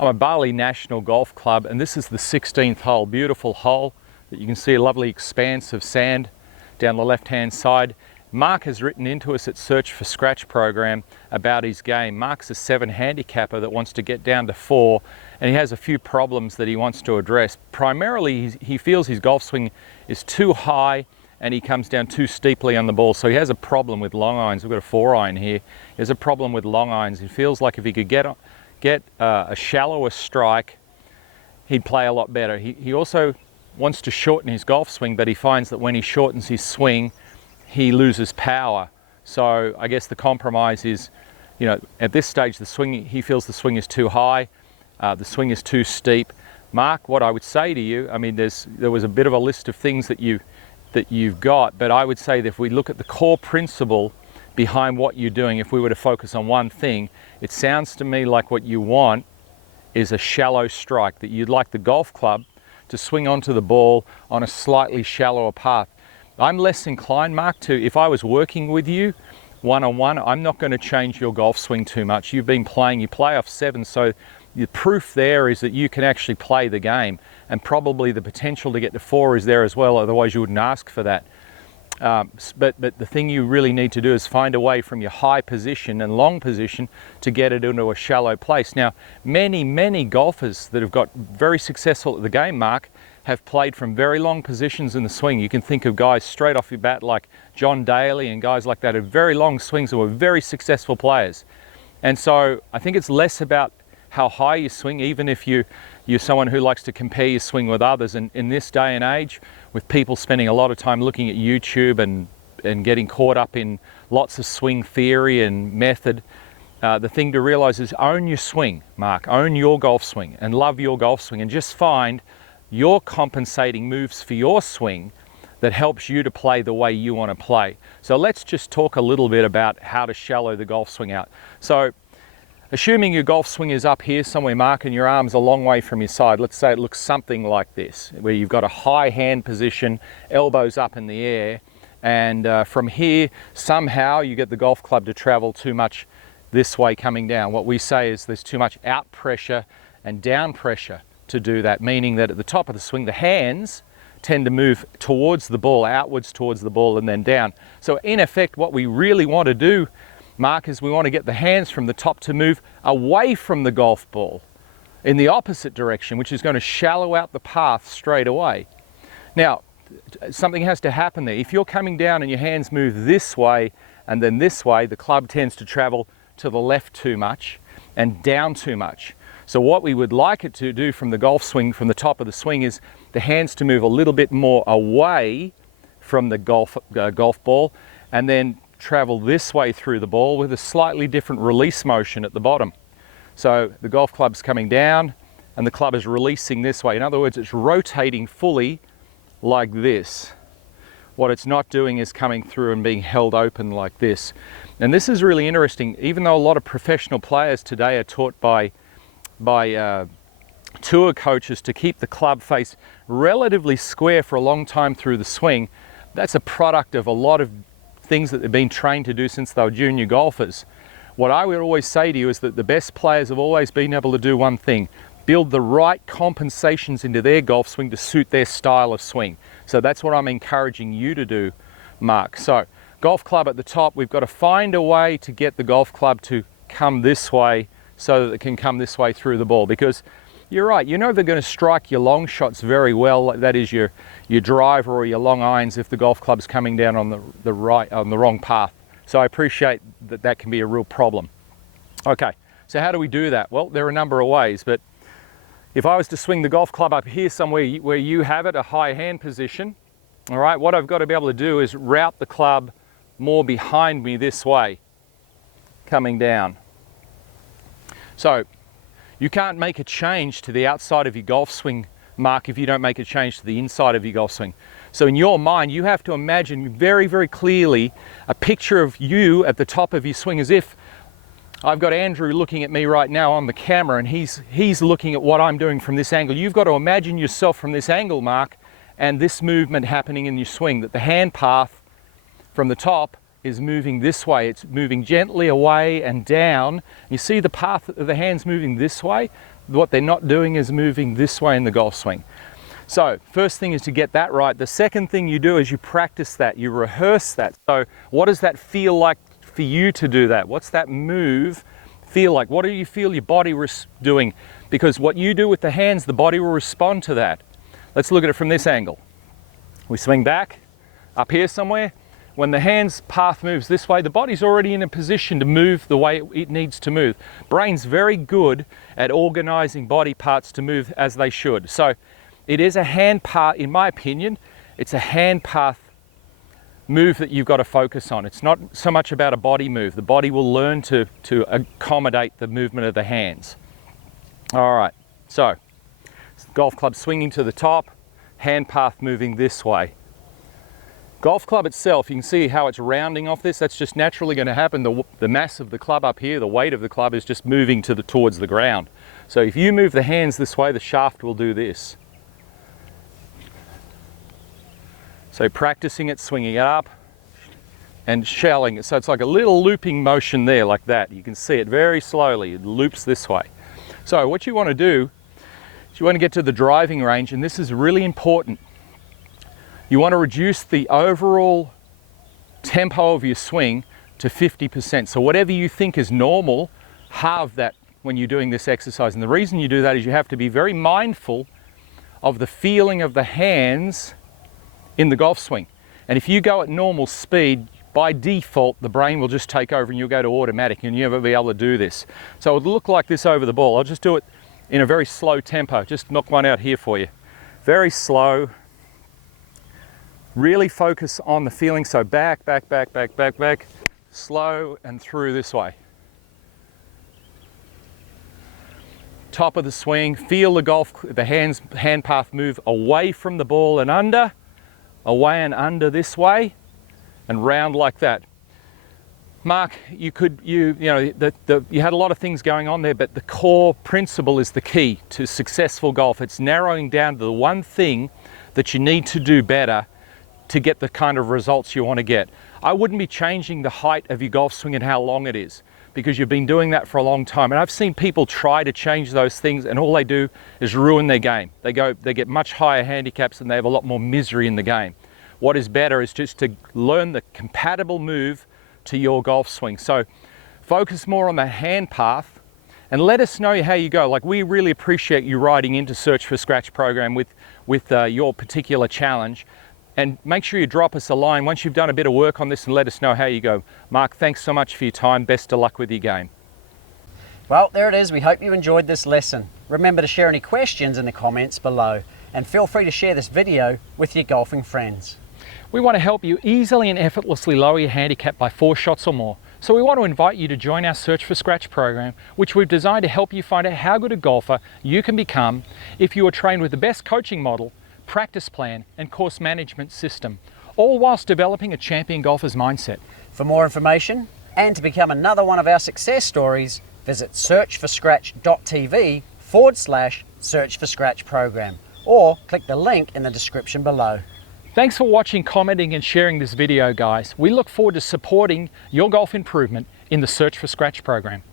I'm at Bali National Golf Club, and this is the 16th hole. Beautiful hole that you can see a lovely expanse of sand down the left-hand side. Mark has written into us at Search for Scratch program about his game. Mark's a 7 handicapper that wants to get down to 4, and he has a few problems that he wants to address. Primarily, he feels his golf swing is too high and he comes down too steeply on the ball. So he has a problem with long irons. We've got a 4-iron here. He has a problem with long irons. He feels like if he could get a shallower strike, he'd play a lot better. He also wants to shorten his golf swing, but he finds that when he shortens his swing, he loses power. So I guess the compromise is, you know, at this stage, the swing, he feels the swing is too high, the swing is too steep. Mark, what I would say to you, I mean, there was a bit of a list of things that you've got, but I would say that if we look at the core principle behind what you're doing, if we were to focus on one thing, it sounds to me like what you want is a shallow strike, that you'd like the golf club to swing onto the ball on a slightly shallower path. I'm less inclined, Mark, if I was working with you one-on-one, I'm not going to change your golf swing too much. You've been playing, you play off 7, so the proof there is that you can actually play the game, and probably the potential to get to 4 is there as well, otherwise you wouldn't ask for that. But the thing you really need to do is find a way from your high position and long position to get it into a shallow place. Now, many golfers that have got very successful at the game, Mark, have played from very long positions in the swing. You can think of guys straight off your bat like John Daly and guys like that, have very long swings and were very successful players. And so I think it's less about how high you swing, even if you're someone who likes to compare your swing with others. And in this day and age, with people spending a lot of time looking at YouTube and getting caught up in lots of swing theory and method, the thing to realize is own your swing, Mark. Own your golf swing and love your golf swing, and just find your compensating moves for your swing that helps you to play the way you want to play. So let's just talk a little bit about how to shallow the golf swing out. So assuming your golf swing is up here somewhere, Mark, and your arm's a long way from your side, let's say it looks something like this, where you've got a high hand position, elbows up in the air, and from here, somehow you get the golf club to travel too much this way coming down. What we say is there's too much out pressure and down pressure to do that, meaning that at the top of the swing, the hands tend to move towards the ball, outwards towards the ball, and then down. So in effect, what we really want to do, Mark, is we want to get the hands from the top to move away from the golf ball in the opposite direction, which is going to shallow out the path straight away. Now, something has to happen there. If you're coming down and your hands move this way and then this way, the club tends to travel to the left too much and down too much. So what we would like it to do from the golf swing, from the top of the swing, is the hands to move a little bit more away from the golf ball, and then travel this way through the ball with a slightly different release motion at the bottom. So the golf club's coming down and the club is releasing this way. In other words, it's rotating fully like this. What it's not doing is coming through and being held open like this. And this is really interesting. Even though a lot of professional players today are taught by tour coaches to keep the club face relatively square for a long time through the swing, that's a product of a lot of things that they've been trained to do since they were junior golfers. What I would always say to you is that the best players have always been able to do one thing: build the right compensations into their golf swing to suit their style of swing. So that's what I'm encouraging you to do, Mark. So golf club at the top, we've got to find a way to get the golf club to come this way so that it can come this way through the ball, because you're right, you know they're going to strike your long shots very well, that is your driver or your long irons, if the golf club's coming down on the wrong path. So I appreciate that can be a real problem. Okay, so how do we do that? Well, there are a number of ways, but if I was to swing the golf club up here somewhere where you have it, a high hand position, all right, what I've got to be able to do is route the club more behind me this way, coming down. So you can't make a change to the outside of your golf swing, Mark, if you don't make a change to the inside of your golf swing. So in your mind, you have to imagine very, very clearly a picture of you at the top of your swing, as if I've got Andrew looking at me right now on the camera, and he's looking at what I'm doing from this angle. You've got to imagine yourself from this angle, Mark, and this movement happening in your swing, that the hand path from the top is moving this way. It's moving gently away and down. You see the path of the hands moving this way. What they're not doing is moving this way in the golf swing. So first thing is to get that right. The second thing you do is you practice that, you rehearse that. So what does that feel like for you to do that? What's that move feel like? What do you feel your body doing? Because what you do with the hands, the body will respond to that. Let's look at it from this angle. We swing back, up here somewhere. When the hand's path moves this way, the body's already in a position to move the way it needs to move. Brain's very good at organizing body parts to move as they should. So it is a hand path, in my opinion, it's a hand path move that you've got to focus on. It's not so much about a body move. The body will learn to accommodate the movement of the hands. All right, so golf club swinging to the top, hand path moving this way. Golf club itself, you can see how it's rounding off this. That's just naturally going to happen. The mass of the club up here, the weight of the club is just moving towards the ground. So if you move the hands this way, the shaft will do this. So practicing it, swinging it up and shelling it. So it's like a little looping motion there like that. You can see it very slowly. It loops this way. So what you want to do is you want to get to the driving range, and this is really important. You want to reduce the overall tempo of your swing to 50%. So whatever you think is normal, halve that when you're doing this exercise. And the reason you do that is you have to be very mindful of the feeling of the hands in the golf swing. And if you go at normal speed, by default, the brain will just take over and you'll go to automatic and you'll never be able to do this. So it'll look like this over the ball. I'll just do it in a very slow tempo. Just knock one out here for you. Very slow. Really focus on the feeling. So back, back, back, back, back, back. Slow and through this way. Top of the swing. Feel the hand path move away from the ball and under. Away and under this way. And round like that. Mark, you had a lot of things going on there, but the core principle is the key to successful golf. It's narrowing down to the one thing that you need to do better to get the kind of results you want to get. I wouldn't be changing the height of your golf swing and how long it is, because you've been doing that for a long time. And I've seen people try to change those things and all they do is ruin their game. They get much higher handicaps and they have a lot more misery in the game. What is better is just to learn the compatible move to your golf swing. So focus more on the hand path and let us know how you go. Like, we really appreciate you writing into Search for Scratch program with your particular challenge. And make sure you drop us a line once you've done a bit of work on this and let us know how you go. Mark, thanks so much for your time. Best of luck with your game. Well, there it is. We hope you enjoyed this lesson. Remember to share any questions in the comments below, and feel free to share this video with your golfing friends. We want to help you easily and effortlessly lower your handicap by 4 shots or more. So we want to invite you to join our Search for Scratch program, which we've designed to help you find out how good a golfer you can become if you are trained with the best coaching model, practice plan and course management system, all whilst developing a champion golfer's mindset. For more information and to become another one of our success stories, visit searchforscratch.tv/Search for Scratch program, or click the link in the description below. Thanks for watching, commenting and sharing this video, guys. We look forward to supporting your golf improvement in the Search for Scratch program.